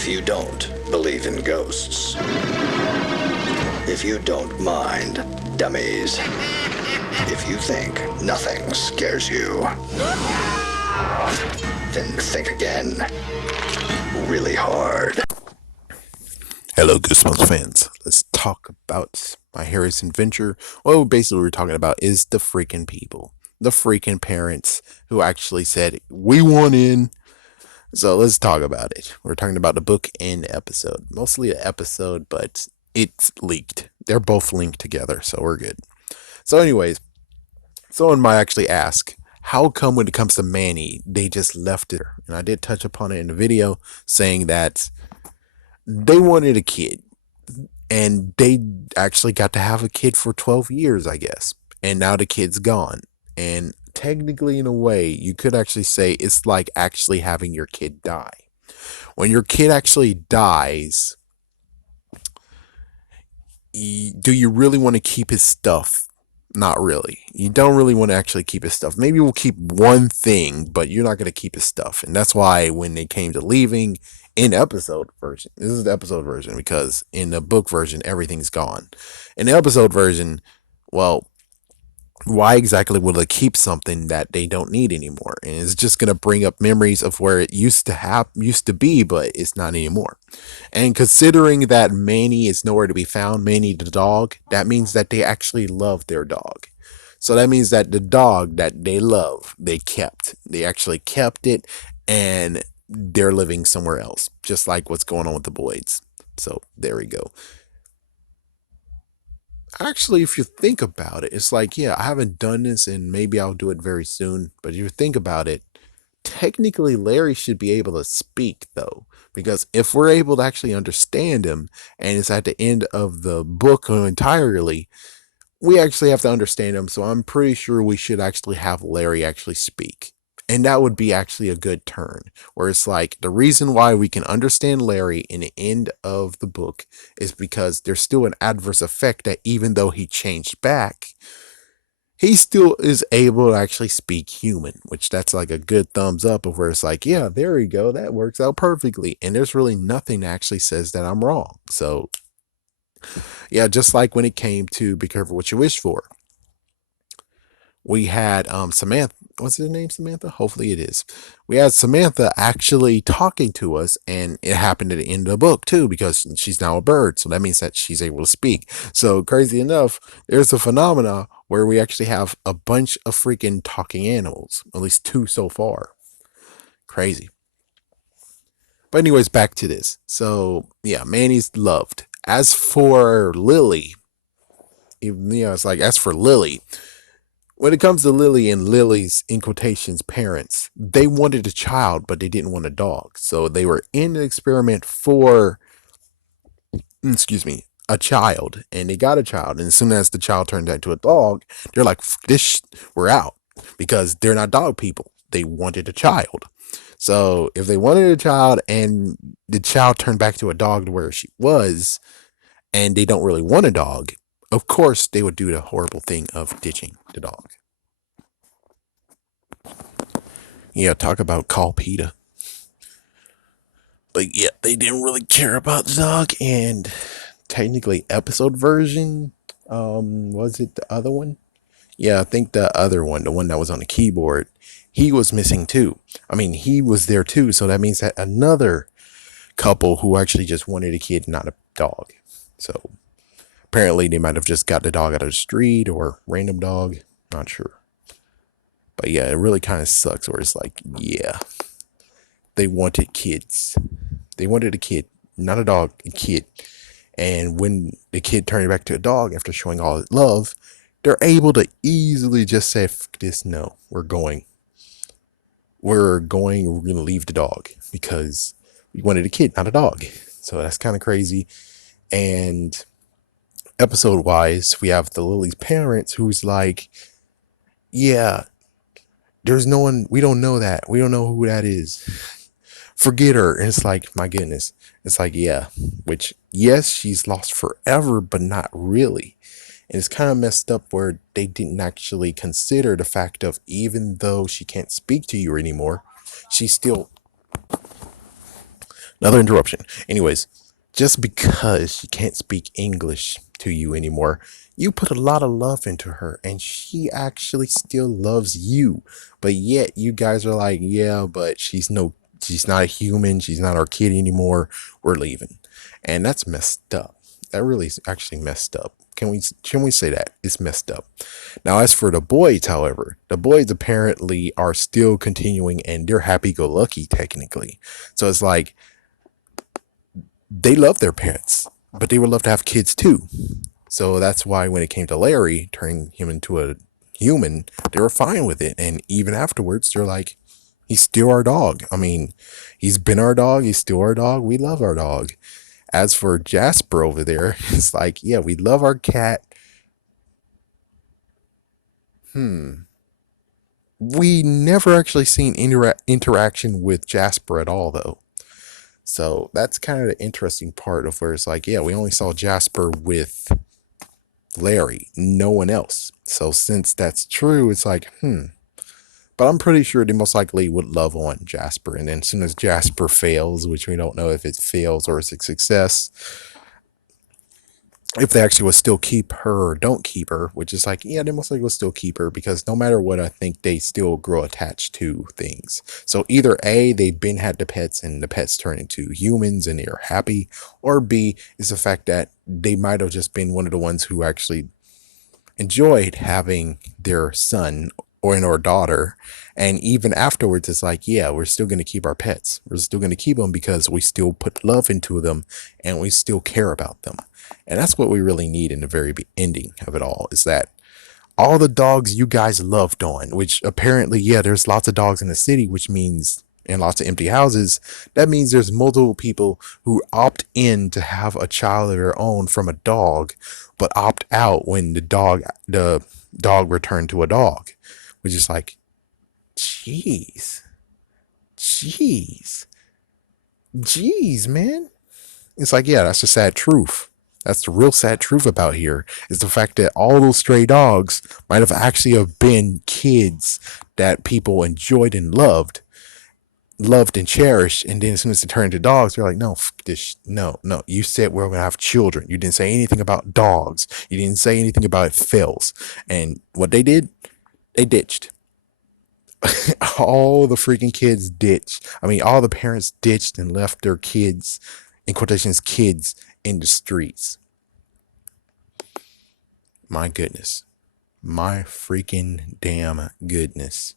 If you don't believe in ghosts, if you don't mind dummies, if you think nothing scares you, then think again. Really hard. Hello, Goosebumps fans. Let's talk about my Hairiest adventure. Well, basically, we're talking about is the freaking people, the freaking parents who actually said, we want in. So let's talk about it. We're talking about the book and episode. Mostly the episode, but it's leaked. They're both linked together, so we're good. So, anyways, someone might actually ask, how come when it comes to Manny, they just left it? And I did touch upon it in the video saying that they wanted a kid and they actually got to have a kid for 12 years, I guess. And now the kid's gone. And technically, in a way, you could actually say it's like actually having your kid die. When your kid actually dies, do you really want to keep his stuff? Not really. You don't really want to actually keep his stuff. Maybe we'll keep one thing, but you're not going to keep his stuff. And that's why when they came to leaving in episode version, this is the episode version because in the book version, everything's gone. In the episode version, well, why exactly will they keep something that they don't need anymore? And it's just going to bring up memories of where it used to be, but it's not anymore. And considering that Manny is nowhere to be found, Manny the dog, that means that they actually love their dog. So that means that the dog that they love, they kept. They actually kept it and they're living somewhere else, just like what's going on with the Boyds. So there we go. Actually, if you think about it, it's like, yeah, I haven't done this and maybe I'll do it very soon. But if you think about it, technically Larry should be able to speak though, because if we're able to actually understand him and it's at the end of the book entirely, we actually have to understand him. So I'm pretty sure we should actually have Larry actually speak. And that would be actually a good turn where it's like the reason why we can understand Larry in the end of the book is because there's still an adverse effect that even though he changed back, he still is able to actually speak human, which that's like a good thumbs up of where it's like, yeah, there we go. That works out perfectly. And there's really nothing that actually says that I'm wrong. So yeah, just like when it came to Be Careful What You Wish For. We had Samantha. What's her name? Samantha? Hopefully it is. We had Samantha actually talking to us, and it happened at the end of the book too, because she's now a bird. So that means that she's able to speak. So crazy enough, there's a phenomena where we actually have a bunch of freaking talking animals, at least two so far. Crazy. But anyways, back to this. So yeah, Manny's loved. As for Lily, it's like as for Lily, when it comes to Lily and Lily's, in quotations, parents, they wanted a child, but they didn't want a dog. So they were in an experiment for, excuse me, a child, and they got a child. And as soon as the child turned into a dog, they're like, this, we're out because they're not dog people. They wanted a child. So if they wanted a child and the child turned back to a dog to where she was, and they don't really want a dog, of course they would do the horrible thing of ditching the dog. Yeah, talk about call PETA. But yeah, they didn't really care about the dog. And technically, episode version, was it the other one? Yeah, I think the other one, the one that was on the keyboard, he was missing too. I mean, he was there too. So that means that another couple who actually just wanted a kid, not a dog. So apparently, they might have just got the dog out of the street or random dog. Not sure. But yeah, it really kind of sucks where it's like, yeah, they wanted kids. They wanted a kid, not a dog, a kid. And when the kid turned back to a dog after showing all his love, they're able to easily just say, F this, no, we're going. We're going to leave the dog because we wanted a kid, not a dog. So that's kind of crazy. And episode wise, we have the Lily's parents who's like, yeah, there's no one, we don't know that. We don't know who that is. Forget her. And it's like, my goodness. It's like, yeah, which, yes, she's lost forever, but not really. And it's kind of messed up where they didn't actually consider the fact of even though she can't speak to you anymore, she's still Another interruption. Anyways, just because she can't speak English to you anymore, you put a lot of love into her and she actually still loves you. But yet you guys are like, yeah, but she's not a human, she's not our kid anymore. We're leaving. And that's messed up. That really is actually messed up. Can we say that? It's messed up. Now, as for the boys, however, the boys apparently are still continuing and they're happy go lucky technically. So it's like they love their parents, but they would love to have kids too. So that's why when it came to Larry turning him into a human, they were fine with it. And even afterwards, they're like, he's still our dog. I mean, he's been our dog. He's still our dog. We love our dog. As for Jasper over there, it's like, yeah, we love our cat. We never actually seen interaction with Jasper at all, though. So that's kind of the interesting part of where it's like, yeah, we only saw Jasper with Larry, no one else. So since that's true, it's like, But I'm pretty sure they most likely would love on Jasper. And then as soon as Jasper fails, which we don't know if it fails or it's a success, if they actually would still keep her or don't keep her, which is like, yeah, they most likely will still keep her because no matter what, I think they still grow attached to things. So either A, they've been had the pets and the pets turn into humans and they're happy, or B, is the fact that they might have just been one of the ones who actually enjoyed having their son or daughter. And even afterwards, it's like, yeah, we're still going to keep our pets. We're still going to keep them because we still put love into them and we still care about them. And that's what we really need in the very ending of it all, is that all the dogs you guys loved on, which apparently, yeah, there's lots of dogs in the city, which means, and lots of empty houses, that means there's multiple people who opt in to have a child of their own from a dog, but opt out when the dog returned to a dog, which is like, jeez, jeez, jeez, man. It's like, yeah, that's the sad truth. That's the real sad truth about here, is the fact that all those stray dogs might have actually have been kids that people enjoyed and loved and cherished. And then as soon as they turn into dogs, they're like, no, no. You said we're going to have children. You didn't say anything about dogs. You didn't say anything about it fails. And what they did, they ditched. All the freaking kids ditched. I mean, all the parents ditched and left their kids, in quotations, kids, in the streets. My goodness. My freaking damn goodness.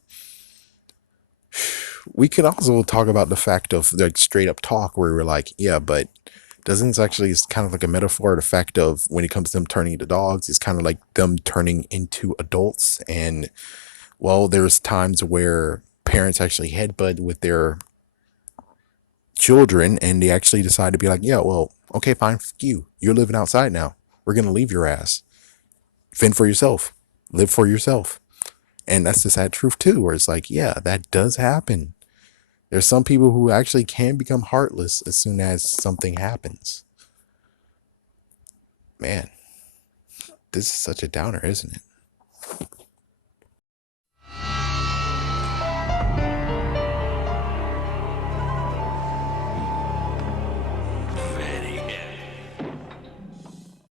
We could also talk about the fact of like straight up talk where we're like, yeah, but doesn't it's actually, it's kind of like a metaphor, the fact of when it comes to them turning into dogs, it's kind of like them turning into adults. And well, there's times where parents actually headbutt with their children and they actually decide to be like, yeah, well, okay, fine, you're living outside now, we're gonna leave your ass, fend for yourself, live for yourself. And that's the sad truth too, where it's like, yeah, that does happen. There's some people who actually can become heartless as soon as something happens. Man, this is such a downer, isn't it?